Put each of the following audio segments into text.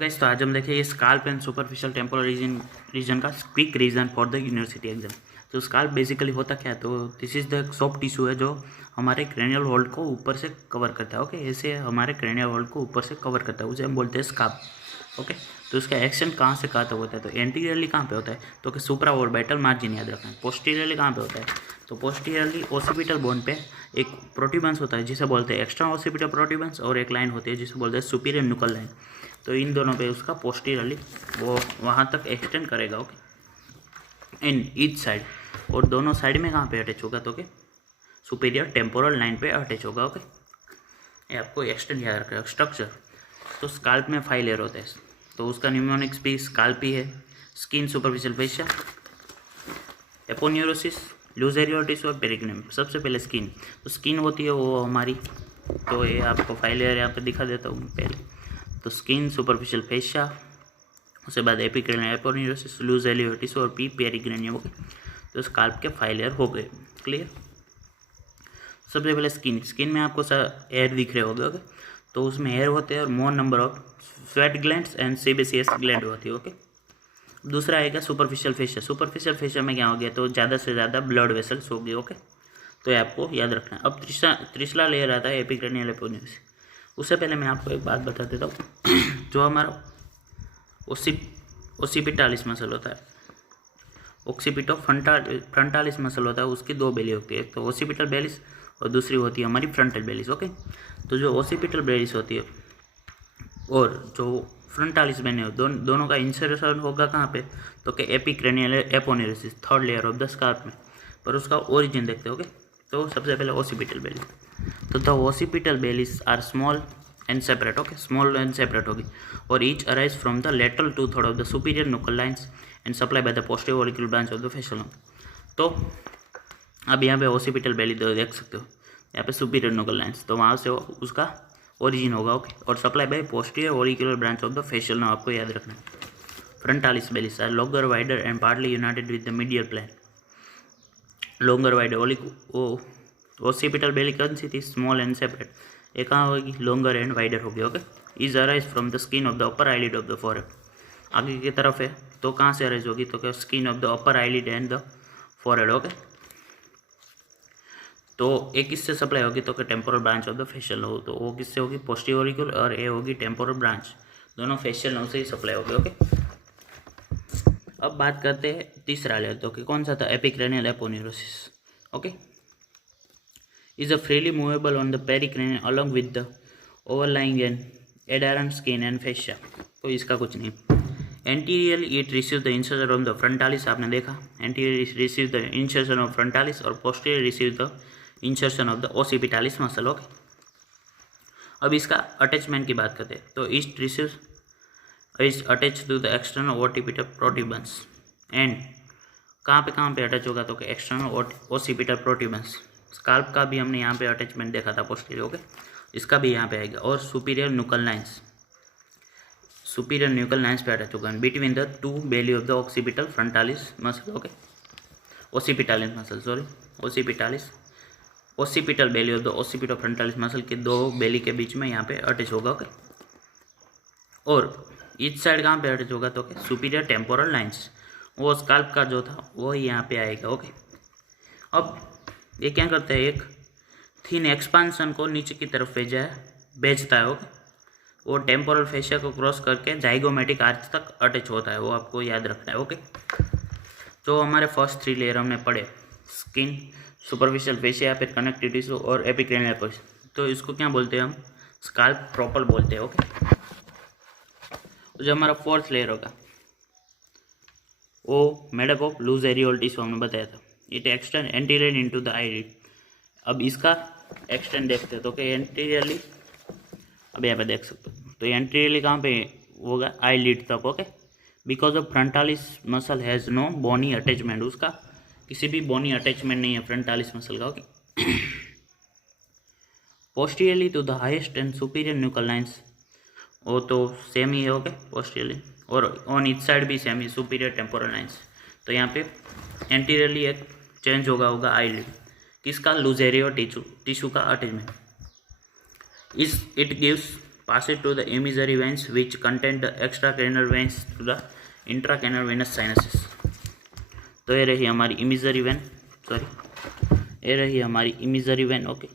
Guys, तो आज हम देखें ये scalp and superficial temporal region का quick region for the university exam. तो स्काल्प बेसिकली होता क्या है, तो this is the soft tissue है जो हमारे क्रेनियल होल्ड को ऊपर से कवर करता है। ओके, ऐसे हमारे क्रेनियल होल्ड को ऊपर से कवर करता है, उसे हम बोलते हैं स्काल्प। ओके, तो उसका एक्शन कहाँ से कहाँ तक होता है, तो एंटीरियरली कहाँ पे होता है, तो कि सुप्रा ऑर्बिटल मार्जिन याद रखना है। पोस्टीरियरली कहाँ पे होता है, तो पोस्टीरियरली ओसिपिटल बोन पे एक प्रोट्यूबेंस होता है जिसे बोलते हैं एक्स्ट्रा ओसिपिटल प्रोट्यूबेंस, और एक लाइन होती है जिसे बोलते हैं सुपीरियर न्यूकल लाइन। तो इन दोनों पे उसका पोस्टीरियरली वो वहाँ तक एक्सटेंड करेगा। ओके, इन ईच साइड, और दोनों साइड में कहाँ पे अटैच होगा, तो कि सुपीरियर टेम्पोरल लाइन पे अटैच होगा। ओके, ये आपको एक्सटेंड याद रखेगा। स्ट्रक्चर, तो स्काल्प में 5 लेयर होते हैं, तो उसका न्यूमोनिक्स भी स्काल्प ही है। Skin, superficial fascia, aponeurosis, loose areolar tissue और पेरिग्नम। सबसे पहले स्किन, तो स्किन होती है वो हमारी, तो ये आपको 5 लेयर यहाँ पे दिखा देता हूँ पहले। तो स्किन, सुपरफिशियल फेशिया, उसके बाद एपिक्रेनियल, एपोन्यूरोसिस, लूज एरियल टिश्यू और पेरिग्नम। ओके, तो स्काल्प के 5 लेयर हो गए। क्लियर। सबसे पहले स्किन में आपको एयर दिख रहे होंगे। ओके, तो उसमें एयर होते हैं और मोर number of sweat glands and sebaceous gland होती है। ओके, दूसरा आएगा सुपरफिशियल फेशिया। सुपरफिशियल फेशिया में क्या हो गया, तो ज़्यादा से ज़्यादा ब्लड वेसल्स हो गए। ओके, तो ये आपको याद रखना है। अब तीसरा लेयर आता है एपिक्रेनियल, एपोन्यूरोसिस। उससे पहले मैं आपको एक बात बता देता हूँ जो हमारा ओसिपिटालिस मसल होता है, ऑक्सीपिटो फ्रंटालिस मसल होता है, उसकी 2 बेली होती है, तो ओसिपिटल बेलिस और दूसरी होती है हमारी फ्रंटल बेलिस। ओके, तो जो ओसिपिटल बेलिस होती है और जो फ्रंटालिस बेनी हो, दोनों का इंसर्शन होगा कहाँ पे, तो कि epicranial aponeurosis, 3rd layer of the scalp में। पर उसका ओरिजिन देखते हो। तो सबसे पहले ओसिपिटल बेलिस, तो the occipital bellies are small and separate. Okay, small and separate होगी, और each arise from the lateral 2/3 of the superior nuchal lines and supply by the posterior auricular branch of the facial nerve. तो अब यहाँ पे occipital बेली देख सकते हो, यहाँ पे सुपीरियर न्यूकल लाइन्स, तो वहाँ से उसका ओरिजिन होगा। ओके, और supply by posterior auricular branch of the facial nerve आपको याद रखना है। Frontalis belly are longer, wider and partly united with the medial plane. Longer, wider, occipital belly कौन सी थी, स्मॉल एंड सेपरेट, ये कहाँ होगी, लॉन्गर एंड वाइडर होगी। Okay, is arise from the skin of the upper eyelid of the forehead. आगे की तरफ है, तो कहाँ से अराइज होगी, तो क्या skin of the upper eyelid and the forehead. Okay, तो एक किससे सप्लाई होगी, तो क्या temporal branch of the facial nerve, तो वो किससे होगी, पोस्टीरियर ऑरिकुलर, और ये होगी टेम्पोरल ब्रांच, दोनों फेशियल नर्व से ही सप्लाई होगी। ओके, अब बात करते हैं तीसरा लेयर, तो कि कौन सा था, epicranial aponeurosis. Okay, is a freely movable on the pericranium along with the overlying and adherent skin and fascia। तो इसका कुछ नहीं। Anteriorly it receives the insertion from the frontalis, आपने देखा, anteriorly receives the insertion of frontalis और posteriorly receives the insertion of the occipitalis muscle। Okay, अब इसका attachment की बात करते हैं, तो east receives is attach to the external occipital protuberance, and कहाँ पे अटैच होगा, तो कि एक्सटर्नल ओसिपिटल प्रोट्यूबेंस। स्काल्प का भी हमने यहाँ पे अटैचमेंट देखा था पोस्टीरियर। ओके, इसका भी यहाँ पे आएगा, और superior nuchal lines, superior nuchal lines पे अटैच होगा between the 2 belly of the occipital frontalis muscle. Okay, occipitalis muscle, sorry occipitalis, occipital belly of the occipital frontalis muscle के 2 बेली के बीच में यहाँ पे अटैच होगा। ओके, और ईच साइड कहाँ पे अटैच होगा, तो सुपीरियर टेम्पोरल लाइन्स, वो स्काल्प का जो था वो यहाँ पे आएगा। ओके, अब ये क्या करता है, एक थिन एक्सपांसन को नीचे की तरफ भेजता है। ओके, वो टेम्पोरल फेशिया को क्रॉस करके जाइगोमेटिक आर्च तक अटैच होता है, वो आपको याद रखना है। ओके, जो हमारे फर्स्ट 3 लेयर हमने पढ़े, स्किन, सुपरफिशियल फेशिया, फिर कनेक्टिव टिश्यू और एपिक्रेनियल एपोन्यूरोसिस, तो इसको क्या बोलते हैं हम, स्काल्प प्रोपल बोलते हैं। ओके, तो जो हमारा 4th लेयर होगा वो made up of loose areolar tissue हमने बताया था। It extend anterior into the eyelid. अब इसका एक्सटेंड देखते हैं, तो कि एंटीरियरली, अब यहाँ पे देख सकते हो, तो एंटीरियरली कहाँ पे होगा, आईलिड तक। Okay, because of frontalis muscle has no bony attachment, उसका किसी भी बोनी अटैचमेंट नहीं है फ्रंटालिस मसल का। Okay, posteriorly to the highest and superior nuchal lines, वो तो सेम ही है। ओके, पोस्टीरियरली, और ऑन ईच साइड भी सेम ही, सुपीरियर टेम्पोरल लाइन्स। तो यहाँ पे एंटीरियरली एक चेंज होगा आईलिड, किसका, लूज एरियल टिश्यू का attachment. It gives pass it to the imaginary veins which contain the extracranial veins to the intracranial venous sinuses. तो ये रही हमारी इमेजरी वेन, ये रही हमारी इमेजरी वेन। ओके,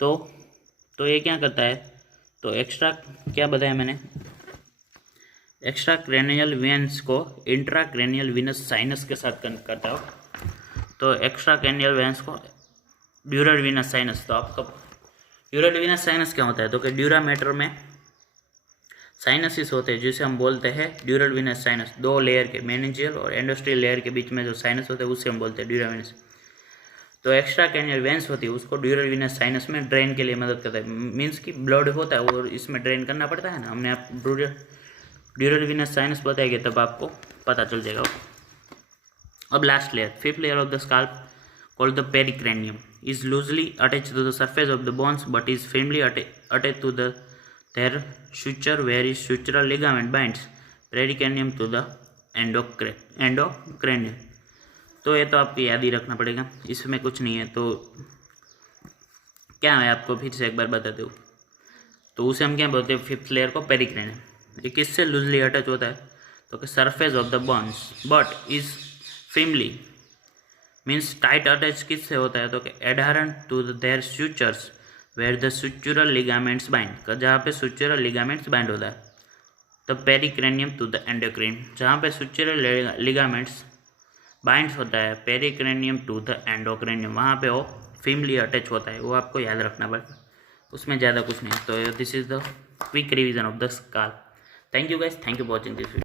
तो ये क्या करता है, तो एक्स्ट्रा क्या बताया मैंने, एक्स्ट्रा क्रेनियल वेन्स को इंट्राक्रेनियल विनस साइनस के साथ कनेक्ट करता है। तो एक्स्ट्रा क्रेनियल वेन्स को ड्यूरल विनस साइनस, तो आपका ड्यूरल विनस साइनस क्या होता है, तो कि ड्यूरा मैटर में साइनसिस होते हैं जिसे हम बोलते हैं ड्यूरल विनस साइनस। दो लेयर के, मेनिंजियल और एंडोस्ट्रियल लेयर के बीच में जो साइनस होते हैं उससे हम बोलते हैं ड्यूरल विनस। तो एक्स्ट्रा कैनियल वेंस होती है उसको ड्यूरल विनस साइनस में ड्रेन के लिए मदद करता है। मीन्स कि ब्लड होता है वो इसमें ड्रेन करना पड़ता है ना, हमने आप ड्यूरल विनस साइनस बताएंगे तब आपको पता चल जाएगा। अब last layer, fifth layer of the scalp called the pericranium is loosely attached to the surface of the bones but is firmly attached to their suture where is sutural ligament binds pericranium to the endocranium। तो ये तो आपको याद ही रखना पड़ेगा, इसमें कुछ नहीं है। तो क्या है आपको फिर से एक बार बता दूँ, तो उसे हम क्या बोलते हैं, फिफ्थ लेयर को पेरिक्रेनियम। ये किससे लूजली अटैच होता है, तो कि surface of the bones but is firmly means tight attach किससे होता है, तो कि adherent to their sutures where the sutural ligaments bind, जहाँ पे सुचुरल लिगामेंट्स बाइंड होता है। The pericranium to the endocranium, जहाँ पे सुचुरल लिगामेंट्स बाइंड होता है पेरिक्रेनियम टू द एंडोक्रेनियम, वहाँ पे वो फिमली अटैच होता है। वो आपको याद रखना पड़ेगा, उसमें ज़्यादा कुछ नहीं। तो this is the quick revision of the scalp. Thank you guys, thank you for watching this video.